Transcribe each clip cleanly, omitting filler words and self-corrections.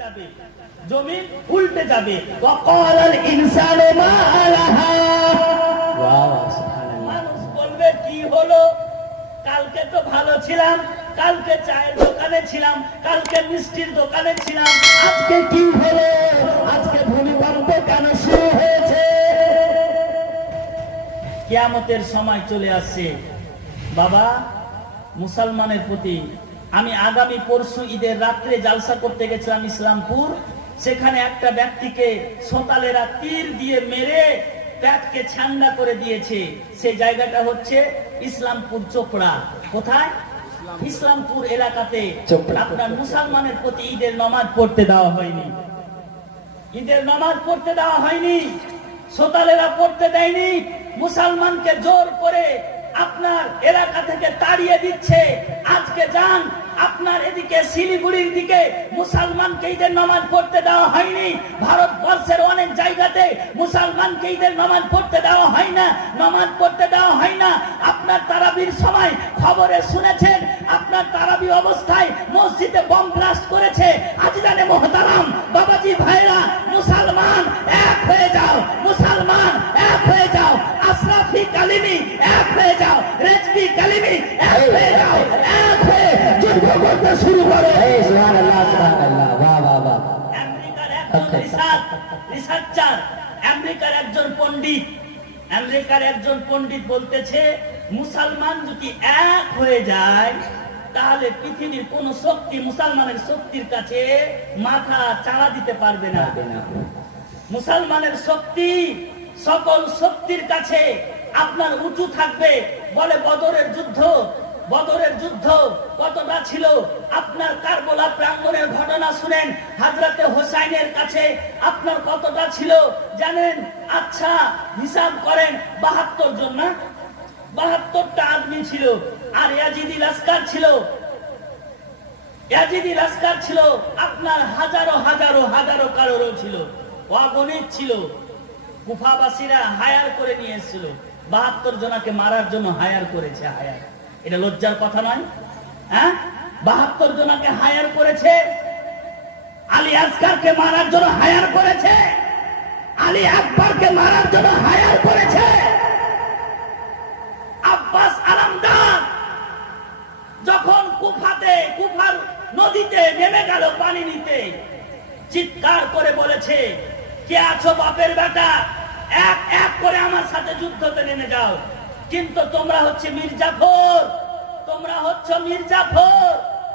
যাবে, জমিন উল্টে যাবে। ওয়াকালাল ইনসানু মা লাহা, মানুষ বলবে কি হলো, কালকে তো ভালো ছিলাম, কালকে চায়ের দোকানে ছিলাম, কালকে মিষ্টির দোকানে ছিলাম, আজকে কি হলো, আজকে ভূমিকম্প কেন শুরু হয়েছে? কিয়ামতের সময় চলে আসছে। বাবা, মুসলমানের প্রতি আমি আগামী পরশু ঈদের রাত্রে জালসা করতে গেছিলাম ইসলামপুর। সেখানে একটা ব্যক্তিকে সোতালেরা তীর দিয়ে মেরে পেটকে ঠান্ডা করে দিয়েছে। সেই জায়গাটা হচ্ছে ইসলামপুর চোপড়া। কোথায়? ইসলামপুর এলাকাতে। আপনার মুসলমানের প্রতি ঈদের নামাজ পড়তে দেওয়া হয়নি, ঈদের নামাজ পড়তে দেওয়া হয়নি, সোতালেরা পড়তে দেয়নি। মুসলমানকে জোর করে আপনার এলাকা থেকে তাড়িয়ে দিচ্ছে। আজকে যান আপনার এদিকে শিলিগুড়ির দিকে, মুসলমানকে ঈদের নামাজ পড়তে দেওয়া হয়নি। ভারতবর্ষের অনেক জায়গাতে মুসলমানকে ঈদের নামাজ পড়তে দেওয়া হয় না, নামাজ পড়তে দেওয়া হয় না। আপনার তারাবির সময় খবরে শুনেছেন, আপনার তারাবি অবস্থায় মসজিদে বম ব্লাস্ট করেছে। আজিজানে মোহতারাম বাবাজি ভাইরা, মুসলমান এক হয়ে যাও, মুসলমান এক হয়ে যাও, আশরাফি কালিমি এক হয়ে যাও, রেজবি কালিমি এক হয়ে যাও, এক হয়ে যুদ্ধ করতে শুরু করো। সুবহানাল্লাহ, সুবহানাল্লাহ, বাহ বাহ বাহ। আমেরিকার একজন রিসার্চার, আমেরিকার একজন পণ্ডিত, আমেরিকার একজন পণ্ডিত বলতেছে, মুসলমান যদি এক হয়ে যায় তাহলে পৃথিবীর কোন শক্তি মুসলমানের শক্তির কাছে মাথা চাড়া দিতে পারবে না। মুসলমানের শক্তি সকল শক্তির কাছে আপনার উঁচু থাকবে। বলে বদরের যুদ্ধ, বদরের যুদ্ধ কতটা ছিল? আপনার কারবালা প্রাঙ্গণের ঘটনা শুনেন। হযরতে হোসাইনের কাছে আপনার কতটা ছিল জানেন? আচ্ছা হিসাব করেন, ৭২ জন না, ৭২টা আদমি ছিল। আর ইয়াজিদি লস্কর ছিল, ইয়াজিদি লস্কর ছিল আপনার হাজারো হাজারো হাজারো কারোরও ছিল, অগণিত ছিল। কুফাবাসীরা হায়ার করে নিয়ে এসেছিল, ৭২ জনকে মারার জন্য হায়ার করেছে। হায়ার, এটা লজ্জার কথা নয়? হ্যাঁ, ৭২ জনকে হায়ার করেছে। আলী আসগারকে মারার জন্য হায়ার করেছে, আলী আকবরকে মারার জন্য হায়ার করেছে। আব্বাস আলামদার যখন কুফার নদীতে নেমে গেল পানি নিতে, চিৎকার করে বলেছে, কে আছো বাপের বেটা, এক এক করে আমার সাথে যুদ্ধতে নেমে যাও। কিন্তু তোমরা হচ্ছে মির্জাফর, তোমরা হচ্ছে মির্জাফর,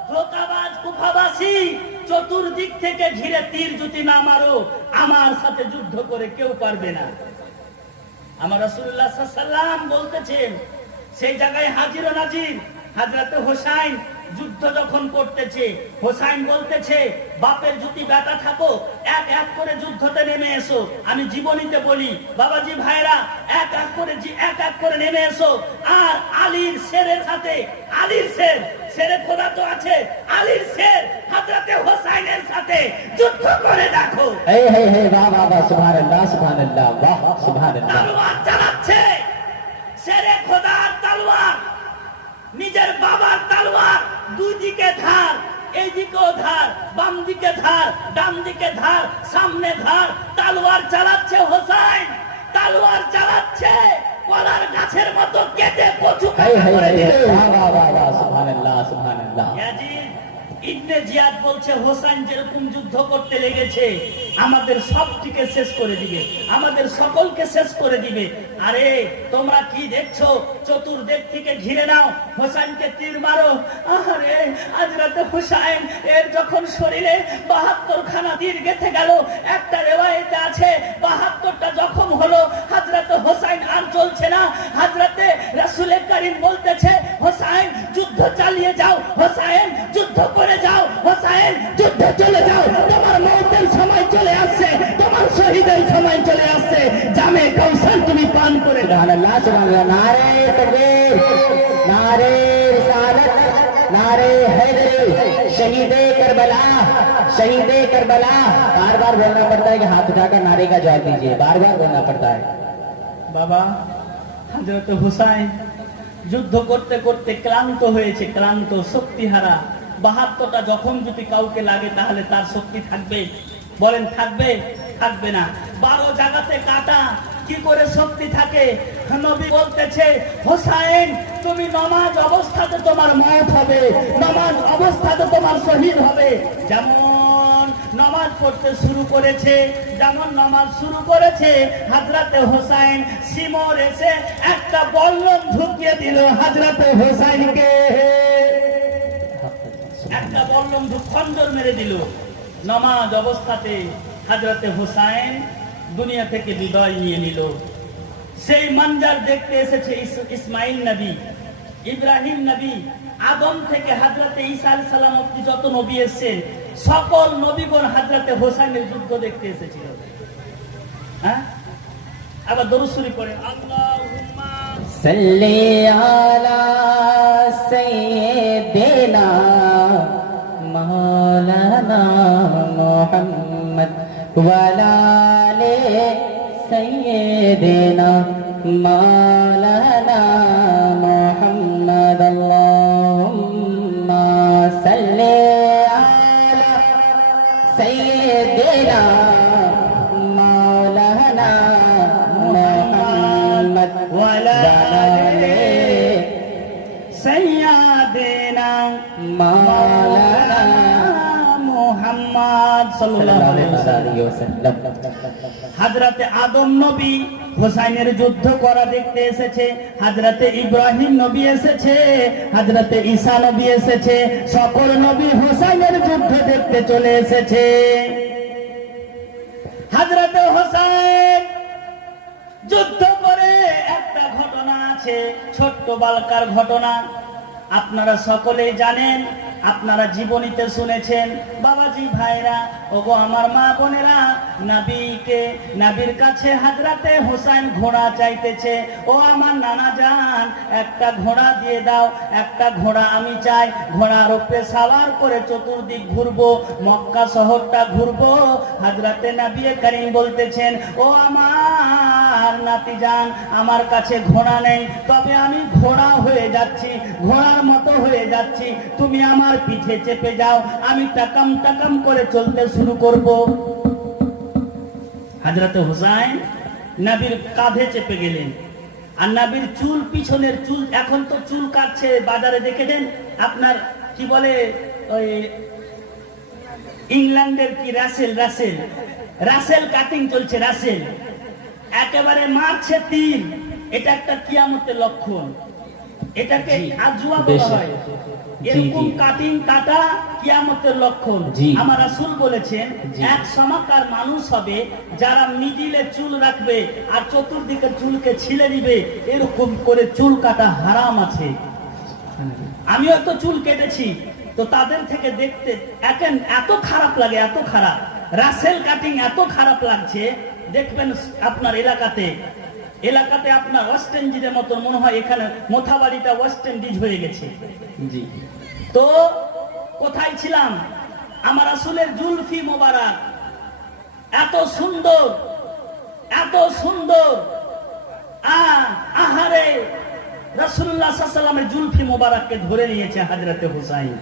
ধোঁকাবাজ কুফাবাসী, চতুর্দিক থেকে ঘিরে তীর যদি না মারো আমার সাথে যুদ্ধ করে কেউ পারবে না। আমার রাসূলুল্লাহ সাল্লাল্লাহু আলাইহি ওয়াসাল্লাম বলতেছেন, সেই জায়গায় হাজির ও নাজির হযরতে হোসাইন যুদ্ধ যখন করতেছে, হোসাইন বলতেছে, বাপের যদি বেটা থাকো এক এক করে যুদ্ধতে নেমে এসো। আমি জীবনীতে বলি, বাবাজি ভাইরা, এক এক করে নেমে এসো। আর আলীর শেরের সাথে, আলীর শেরে খোদা তো আছে, আলীর শের হযরতে হোসাইনের সাথে যুদ্ধ করে দেখো। হে হে হে, বাহ বাহ বাহ, সুবহানাল্লাহ, সুবহানাল্লাহ, বাহ সুবহানাল্লাহ। তলোয়ার চালাচ্ছে, শেরে খোদার তলোয়ার, নিজের বাবার তলোয়ার, দুই দিকে ধার, এই দিকেও ধার, বাম দিকে ধার, ডান দিকে ধার, সামনে ধার, তলোয়ার চালাচ্ছে হোসাইন, তলোয়ার চালাচ্ছে, কলার গাছের মতো কেটে কচু করে দিল। সুবহানাল্লাহ, সুবহানাল্লাহ। ইয়াজিদ ইবনে জিয়াদ বলছে, হোসাইন যেরকম যুদ্ধ করতে লেগেছে আমাদের সবটিকে শেষ করে দিবে, আমাদের সকলকে শেষ করে দিবে। আরে তোমরা কি দেখছো? চতুর্দিক থেকে ঘিরে নাও, হোসাইনকে তীর মারো। আরে হযরতে হোসাইন এর যখন শরীরে ৭২ খানা তীর গেঁথে গেল, একটা রিওয়ায়েতে আছে ৭২টা জখম হলো। হযরতে হোসাইন আর চলছে না। হযরতে রাসূল করিম বলতেছে, হোসাইন যুদ্ধ চালিয়ে যাও, হোসাইন যুদ্ধ করে যাও, হোসাইন যুদ্ধ চলে যাও, তোমার মওতের সময় চলে আসছে, তোমার শহীদের সময় চলে আসছে, জামে কাউসার তুমি পান করে। সুবহানাল্লাহ, সুবহানাল্লাহ। নারে তাকবীর, নারে রিসালাত, नारे हैदरी, शहीदे करबला, शहीदे करबला। बार बार बोलना पड़ता है कि हाथ उठाकर नारे का जवाब दीजिए, बार बार बोलना पड़ता है। बाबा हजरत हुसैन যুদ্ধ করতে করতে ক্লান্ত হয়েছে, ক্লান্ত, শক্তিহারা। 72টা যখন যদি কাউকে লাগে তাহলে তার শক্তি থাকবে? বলেন থাকবে? থাকবে না। 12 জায়গাতে কাটা, কি করে শক্তি থাকে? নবী বলতেছে, হোসাইন তুমি নামাজ অবস্থাতে তোমার মওত হবে, নামাজ অবস্থাতে তোমার শহীদ হবে। যেমন নামাজ পড়তে শুরু করেছে, যেমন নামাজ শুরু করেছে, হযরতে হোসাইন সিমর এসে একটা বল্লম ঢুকিয়ে দিল হযরতে হোসাইনকে, একটা বল্লম খঞ্জর মেরে দিল। নামাজ অবস্থাতে হযরতে হোসাইন দুনিয়া থেকে বিদায় নিয়ে নিল। সেই মঞ্জার দেখতে এসেছে ইসমাইল নবী, ইব্রাহিম নবী, আদম থেকে হযরতে ঈসা আলাইহিস সালাম অবধি যত নবী এসেছেন, সকল নবীগণ হযরতে হোসাইনের যুদ্ধ দেখতে এসেছিল। হ্যাঁ, আবার দরুদ শরীফ পড়ে, আল্লাহুম্মা সাল্লি আলা সাইয়্যিদিনা মাওলানা মুহাম্মদ ওয়া আলা আলি সাইয়্যিদিনা মাওলানা মুহাম্মদ আল্লাহুম্মা সাল্লি আলা সাইয়্যিদিনা মাওলানা মুহাম্মদ ওয়া আলা আলি সাইয়্যিদিনা মাওলানা মুহাম্মদ সাল্লাল্লাহু আলাইহি ওয়াসাল্লাম। হযরতে আদম নবী হোসাইনের যুদ্ধ করা দেখতে এসেছে, হযরতে ইব্রাহিম নবী এসেছে, হযরতে ঈসা নবী এসেছে, সকল নবী হোসাইনের যুদ্ধ দেখতে চলে এসেছে। হযরতে হোসাইন যুদ্ধ করে একটা ঘটনা আছে, ছোট্ট বালকার ঘটনা, আপনারা সকলেই জানেন, আপনারা জীবনীতে শুনেছেন। বাবাজি ভাইরা, ওগো আমার মা বোনেরা, নবীর কাছে হযরতে হোসেন ঘোড়া চাইতেছে, ও আমার নানা জান একটা ঘোড়া দিয়ে দাও, একটা ঘোড়া আমি চাই, ঘোড়ার উপরে সাওয়ার করে চতুর্দিক ঘুরবো, মক্কা শহরটা ঘুরবো। হযরতে নবী করিম বলতেছেন, ও আমার নাতি জান, আমার কাছে ঘোড়া নেই, তবে আমি ঘোড়া হয়ে যাচ্ছি, ঘোড়ার মতো হয়ে যাচ্ছি, তুমি আমার পিঠে চেপে যাও, আমি টাকাম টাকাম করে চলতে শুরু করব। হযরতে হোসেন নবীর কাঁধে চেপে গেলেন, আর নবীর চুল, পিছনের চুল, এখন তো চুল কাটছে বাজারে, দেখেছেন আপনার কি বলে ওই ইংল্যান্ডের কি রাসেল কাটিং চলছে, রাসেল একেবারে মারছে তিল, এটা একটা কিয়ামতের লক্ষণ, এটাকে আজওয়া বলা হয়। এরকম কাটিং কাটা কিয়ামতের লক্ষণ। আমার রাসূল বলেছেন, এক সমাকার মানুষ হবে যারা মিডিলে চুল রাখবে আর চতুর্দিকে চুলকে ছিঁড়ে দিবে, এরকম করে চুল কাটা হারাম আছে। আমিও তো চুল কেটেছি, তো তাদের থেকে দেখতে এত খারাপ লাগে, এত খারাপ, রাসেল কাটিং এত খারাপ লাগছে। দেখবেন আপনার এলাকাতে আপনার ওয়েস্ট ইন্ডিজের মতো মনে হয়, এখানে মোথাবাড়িটা ওয়েস্ট ইন্ডিজ হয়ে গেছে। জি, তো কোথায় ছিলাম, আমার রাসূলের জুলফি মোবারক এত সুন্দর, এত সুন্দর, আহারে রাসূলুল্লাহ সাল্লাল্লাহু আলাইহি ওয়াসাল্লামের জুলফি মোবারককে ধরে নিয়েছে হযরতে হোসাইন,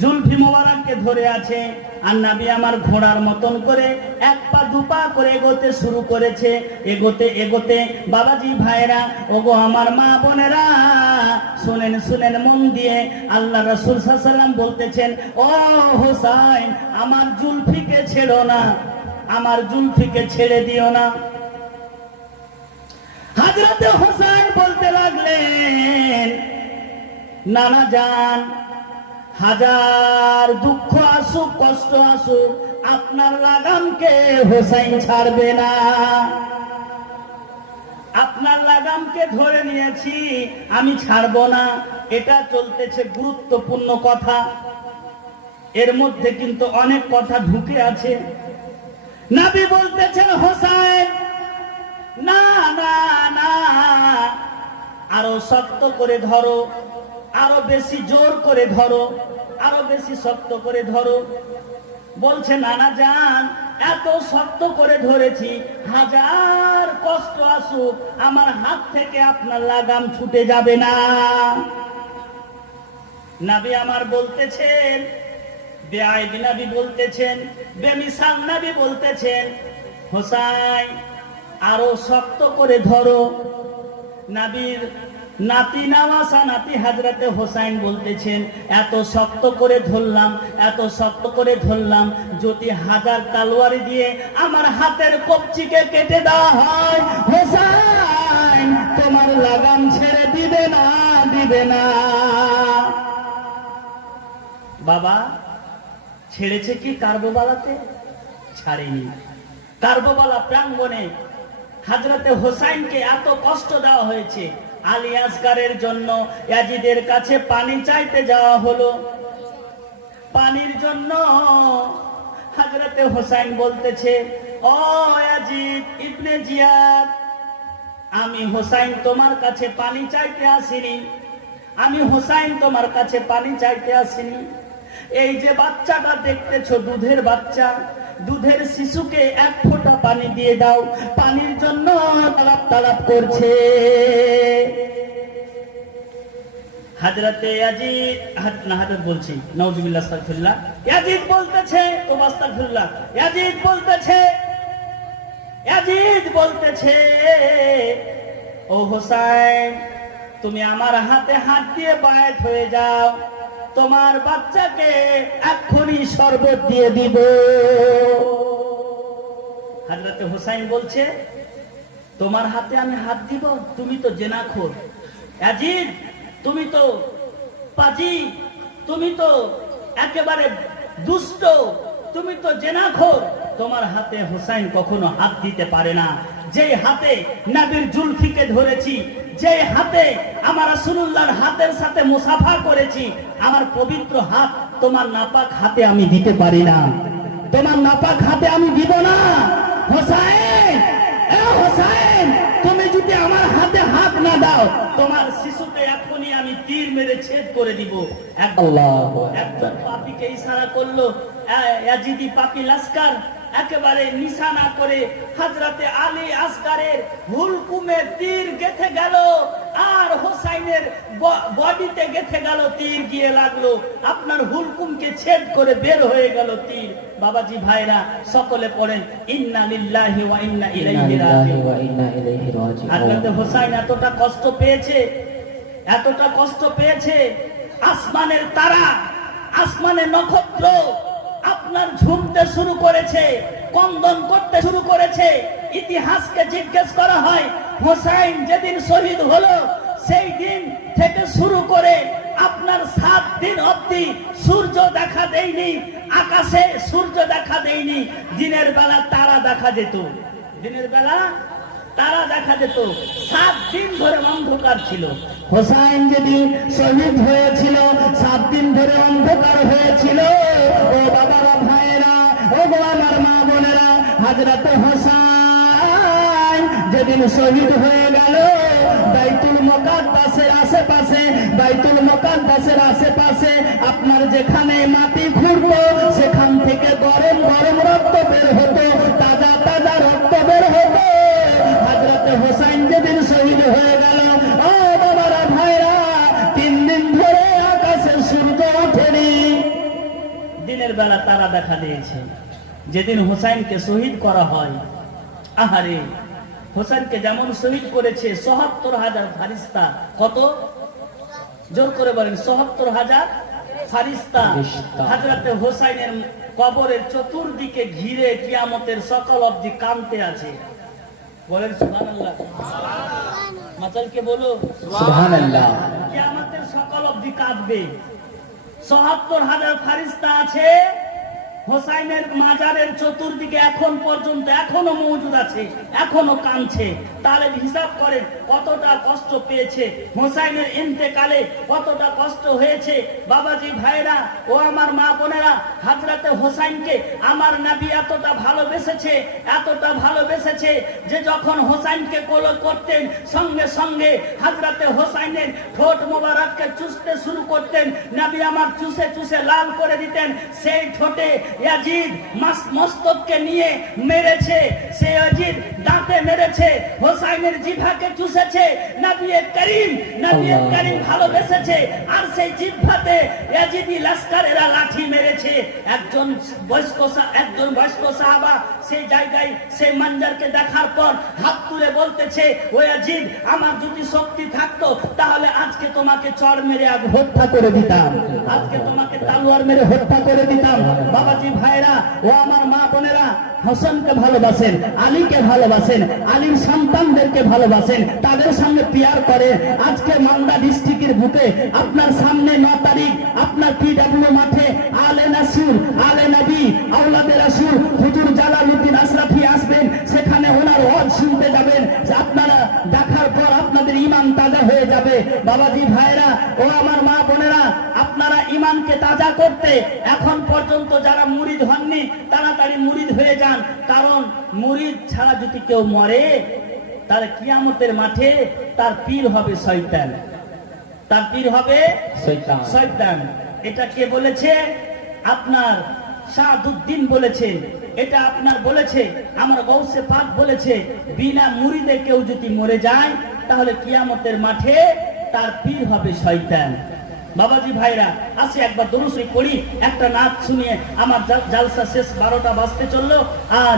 জুলফি মোবারককে ধরে আছে, আর নবী আমার ঘোড়ার মতন করে এক পা দুপা করে এগোতে শুরু করেছে। এগোতে এগোতে বাবাজি ভাইরা, ওগো আমার মা বোনেরা, শুনেন মন দিয়ে, আল্লাহ রাসূল সাল্লাল্লাহু আলাইহি ওয়াসাল্লাম বলতেছেন, ও হোসাইন আমার জুলফিকে ছেড়ো না, আমার জুলফিকে ছেড়ে দিও না। হযরতে হোসেন বলতে লাগলেন, নানা জান, হাজার দুঃখ আসুক, কষ্ট আসুক, আপনার লাগামকে হোসাইন ছাড়বে না, আপনার লাগামকে ধরে নিয়েছি, আমি ছাড়বো না। এটা চলতেছে গুরুত্বপূর্ণ কথা, এর মধ্যে কিন্তু অনেক কথা ঢুকে আছে। নবী বলতেছেন, হোসাইন না না না, আরো শক্ত করে ধরো, আরো বেশি জোর করে ধরো, আরো বেশি শক্ত করে ধরো। বলছে, নানা জান এত শক্ত করে ধরেছি, হাজার কষ্ট আসুক আমার হাত থেকে আপনার লাগাম ছুটে যাবে না। নবী আমার বলতেছেন, বেআইবি নবী বলতেছেন, বেমিসাল নবী বলতেছেন, হোসাইন আরো শক্ত করে ধরো। নবীর নাতি নওয়াসা নাতি হযরতে হোসাইন বলতেছেন, এত শক্ত করে ধরলাম, এত শক্ত করে ধরলাম, যদি 1000 তলোয়ার দিয়ে আমার হাতের কবজিকে কেটে দেওয়া হয়, হোসাইন তোমার লাগাম ছেড়ে দিবে না, দিবে না। বাবা ছেড়েছে কি কারবালাতে? ছাড়েনি। কারবালা প্রাঙ্গণে হযরতে হোসাইনকে এত কষ্ট দেওয়া হয়েছে। আলী আসগারের জন্য ইয়াজিদের কাছে পানি চাইতে যাওয়া হলো। পানির জন্য হযরতে হোসাইন বলতেছে, ও ইয়াজিদ ইবনে জিয়াদ, আমি হোসাইন তোমার কাছে পানি চাইতে আসিনি, আমি হোসাইন তোমার কাছে পানি চাইতে আসিনি। এই যে বাচ্চাটা দেখতেছো, দুধের বাচ্চা, দুধের শিশুকে 1 ফোঁটা পানি দিয়ে দাও, পানির জন্য তালাব তালাব করছে। হযরতে ইয়াজিদ, হযরত বলছি নাউজুবিল্লাহ আস্তাগফিরুল্লাহ, ইয়াজিদ বলতেছে, তোবা আস্তাগফিরুল্লাহ, ইয়াজিদ বলতেছে, ইয়াজিদ বলতেছে, ও হোসাইন তুমি আমার হাতে হাত দিয়ে বায়াত হয়ে যাও, তোমার বাচ্চাকে এক্ষুনি শরবত দিয়ে দিব। হযরতে হোসাইন বলছে, তোমার হাতে আমি হাত দিব? তুমি তো জেনাখোর ইয়াজিদ, তুমি তো পাজি, তুমি তো একেবারে দুষ্ট, তুমি তো জেনাখোর, তোমার হাতে হোসাইন কখনো হাত দিতে পারে না। যেই হাতে নবীর জুলফিকে ধরেছি, যেই হাতে আমার রাসূলুল্লাহর হাতের সাথে মুসাফা করেছি, আমার পবিত্র হাত তোমার নাপাক হাতে আমি দিতে পারি না, তোমার নাপাক হাতে আমি দিব না। হোসাইন, এ হোসাইন, তুমি যদি আমার হাতে হাত না দাও, তোমার শিশুকে এখনই আমি তীর মেরে ছেদ করে দিব। আল্লাহু আকবার। পাপীকে ইশারা করলো, ইয়াজিদি পাপী লাস্কার একেবারে নিশানা করে হযরতে আলী আসগারের হুলকুমে তীর গেঁথে গেল, আর হোসাইনের বডিতে গেঁথে গেল, তীর গিয়ে লাগলো, আপনার হুলকুমকে ছেদ করে বের হয়ে গেল তীর। বাবাজি ভাইরা সকলে পড়েন ইন্না লিল্লাহি ওয়া ইন্না ইলাইহি রাজিউন। হযরতে হোসাইন এতটা কষ্ট পেয়েছে, এতটা কষ্ট পেয়েছে, আসমানের তারা, আসমানের নক্ষত্র আপনার ঝুমতে শুরু করেছে, কন্দন করতে শুরু করেছে। ইতিহাসকে জিজ্ঞেস করা হয়, হোসাইন যেদিন শহীদ হলো সেই দিন থেকে শুরু করে আপনার 7 দিন অবধি সূর্য দেখা দেয়নি, আকাশে সূর্য দেখা দেয়নি, দিনের বেলা তারা দেখা যেত, দিনের বেলা তারা দেখা যেত। 7 দিন ধরে অন্ধকার ছিল। হোসাইন যেদিন শহীদ হয়েছিল 7 দিন ধরে অন্ধকার হয়েছিল। ও বাবারা, ভাইয়েরা, ও আমার মা বোনেরা, হযরত হোসাইন যেদিন শহীদ হয়ে গেল, বাইতুল মুকাদ্দাসের আশেপাশে, বাইতুল মুকাদ্দাসের আশেপাশে আপনার যেখানে মাটি খুঁড়তো, সেখান থেকে গরম গরম রক্ত বের হতো, তাজা তাজা রক্ত বের হতো। হযরত হোসাইন যেদিন শহীদ হয়ে গেল, ও বাবারা, ভাইরা, 3 দিন ধরে আকাশে সূর্য ওঠেনি, দিনের বেলা তারা দেখা দিয়েছে। যেদিন হোসাইনকে শহীদ করা হয়, আহারে, হোসেনকে যেমন শহীদ করেছে ৭৪,০০০ ফারিস্তা, কত জোর করে বলেন, ৭৪,০০০ ফারিস্তা হযরতে হোসাইনের কবরের চতুর্দিকে ঘিরে কিয়ামতের সকাল অবধি কাঁদতে আছে। বলেন সুবহানাল্লাহ। মাতালকে বলো সুবহানাল্লাহ। কিয়ামতের সকাল অবধি কাঁদবে। ৭৪,০০০ ফারিস্তা আছে হোসাইনের মাজারের চতুর্দিকে, এখন পর্যন্ত এখনো মজুদ আছে, এখনো কাঁদছে। তাহলে হিসাব করেন কতটা কষ্ট পেয়েছে হোসাইনের ইন্তেকালে, কতটা কষ্ট হয়েছে। বাবাজি ভাইরা, ও আমার মা বোনেরা, হযরতে হোসাইনকে আমার নবী এতটা ভালোবেসেছে, এতটা ভালোবেসেছে যে যখন হোসাইনকে কোল করতেন, সঙ্গে সঙ্গে হযরতে হোসাইনের ঠোঁট মোবারককে চুষতে শুরু করতেন। নবী আমার চুষে চুষে লাল করে দিতেন। সেই ঠোঁটে ইয়াজিদ মস্তককে নিয়ে মেরেছে, সে ইয়াজিদ দাঁতে মেরেছে। হোসাইনের জিহ্বাকে চুষেছে, নবী করিম ভালোবেসেছে, আর সেই জিহ্বাতে ইয়াজিদি লস্করেরা লাঠি মেরেছে। একজন বয়স্ক সাহাবা সেই জায়গায় সেই মঞ্জারকে দেখার পর হাত তুলে বলতেছে, ও ইয়াজিদ, আমার যদি শক্তি থাকতো তাহলে আজকে তোমাকে চড় মেরে হত্যা করে দিতাম, আজকে তোমাকে তালোয়ার মেরে হত্যা করে দিতাম। বাবাজি ভাইরা ও আমার মা বোনেরা, হোসেনকে ভালোবাসেন, আলীকে ভালোবাসেন, আলীর সন্তানদেরকে ভালোবাসেন, তাদের সঙ্গে পিয়ার করে। আজকে মালদা ডিস্ট্রিক্টের বুকে আপনার সামনে 9 তারিখ আপনার PW মাঠে আলে নাসুর, আলে নবী, আওলাদে রাসূল হুজুর জালালউদ্দিন আশরাফি আসবেন। সেখানে ওনার ওয়াজ শুনতে যাবেন, আপনারা দেখার পর আপনাদের ঈমান তাজা হয়ে যাবে। বাবাজি ভাইরা ও আমার মা বোনেরা, আপনারা ঈমানকে তাজা করতে এখন পর্যন্ত যারা মুরিদ হননি তাড়াতাড়ি মুরিদ হয়ে যান। কারণ মুরিদ ছাড়া যদি কেউ মরে তাহলে কিয়ামতের মাঠে তার পীর হবে শয়তান, তার পীর হবে শয়তান। এটা কে বলেছে? আপনার শাহাদুদ্দিন বলেছে, এটা আপনার বলেছে আমার গৌসে পাক বলেছে, বিনা মুরিদে কেউ যদি মরে যায় তাহলে কিয়ামতের মাঠে তার পীর হবে শয়তান। বাবাজি ভাইরা, আসে একবার দরুদ শরীফ পড়ি, একটা নাচ শুনিয়ে আমার জালসা শেষ, 12টা বাজতে চললো,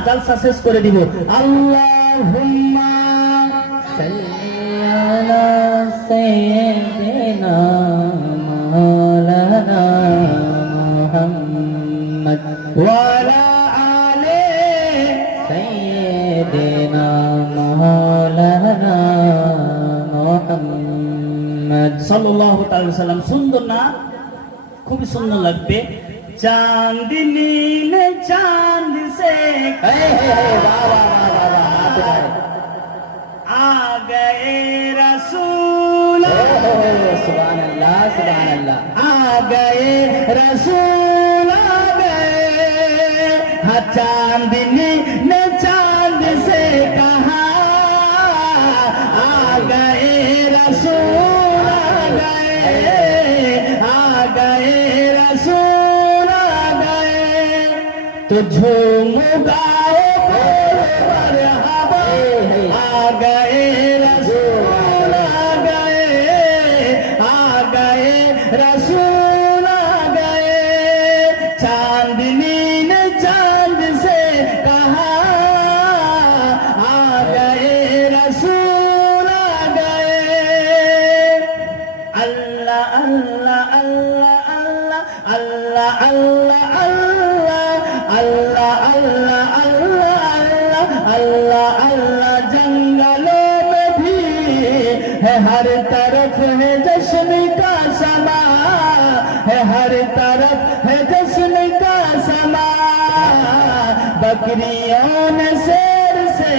জালসা শেষ করে দিব। আল্লাহুম্মা সাল্লি আলা সাইয়্যিদিনা মাওলানা মুহাম্মদ ওয়া আলা আলি সাইয়্যিদিনা মাওলানা মুহাম্মদ সাল্লাল্লাহু তাআলা সাল্লাম। সুন্দর না? খুবই সুন্দর লাগবে। চাঁদনি নে চাঁদ সে आ गए रसूल, सुभान अल्लाह सुभान अल्लाह, आ गए रसूल आ गए। हाँ, चांदनी ने चांद से कहा, आ गए रसूल आ गए, आ गए रसूल आ गए। तो झूम गाओ मरहबा, आ गए रसूल आ गए, आ गए रसूल आ गए। चांदनी ने चांद से कहा, आ गए रसूल आ गए। अल्लाह अल्लाह अल्लाह अल्लाह अल्लाह अल्लाह अल्लाह अल्लाह अल्लाह अल्लाह अल्लाह। जंगलों में भी है हर तरफ है जश्न का समा, है हर तरफ है जश्न का समा। बकरियों ने शेर से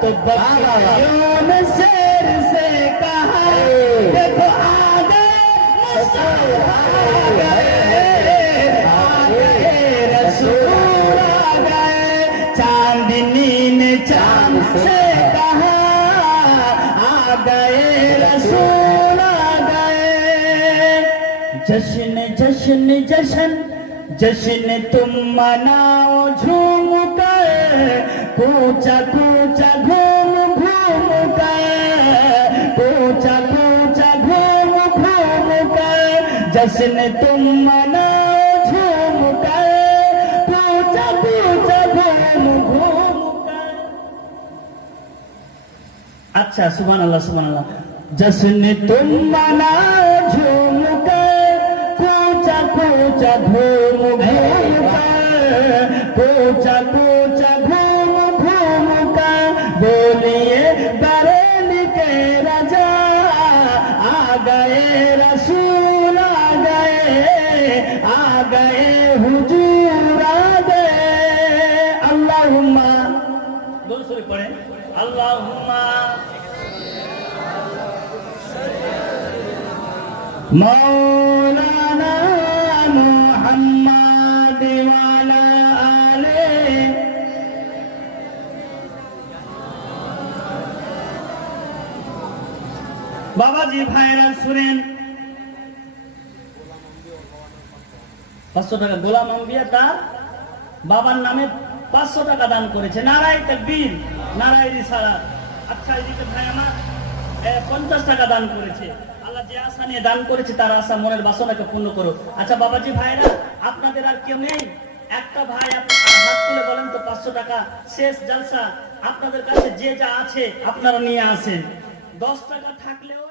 तो बकरियों ने शेर से कहा, देखो आ गए मुस्तफा, आ गए रसूल आ गए। चांदनी ने चांद से कहा, आ गए रसूल आ गए। जश्न जश्न जश्न जश्न तुम मनाओ झूम कर, कूचा कूचा घूम घूम कर, कूचा कूचा घूम घूम कर। जश्न तुम मनाओ झूम कर, कूचा कूचा घूम घूम कर। अच्छा, सुभान अल्लाह सुभान अल्लाह। जश्न तुम मनाओ झूम कर, कूचा कूचा घूम घूम कर, कूचा कूचा घूम घूम कर। बोलिए बरेली के राजा, आ गए रसूल आ गए, आ गए हुजूर आ गए। अल्लाहुम्मा, दोनों सुरे पढ़े, अल्लाहुम्मा मौलाना मुहम्मद वाला आले বাবাজি ভাইরা শুনেন 500 টাকা গোলাম আম্বিয়া তার বাবার নামে 500 টাকা দান করেছে নারায়ে তাকবীর নারায়ে রিসালাত আচ্ছা এদিকে ভাই আমার 50 টাকা দান করেছে আল্লাহ যে আশা নিয়ে দান করেছে তার আশা মনের বাসনাকে পূর্ণ করো আচ্ছা বাবাজি ভাইরা আপনাদের আর কেউ নেই একটা ভাই হাত তুলে বলেন তো 500 টাকা শেষ জলসা আপনাদের কাছে যে যা আছে আপনারা নিয়ে আসেন 10 টাকা থাকলেও